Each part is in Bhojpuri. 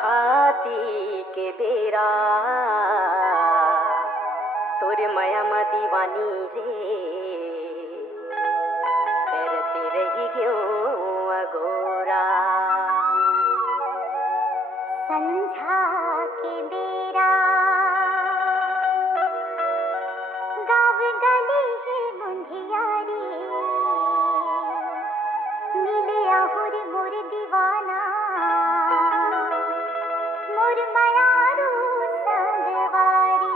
हाथी के बेरा तोर माया मा दीवानी रे करती रही क्यों अगोरा। संझा के बेरा गाँव गली है मुंधियारी मिले आहुर मोर दीवाना मोर मायारू संगवारी।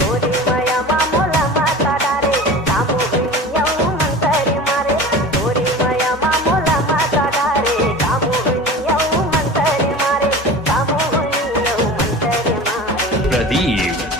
तोरी माया मा मोला माता डारे कामो हुनियौ मंतर मारे। तोरी माया मा मोला माता डारे कामो हुनियौ मंतर मारे। कामो हुनियौ मंतर मारे। प्रदीप।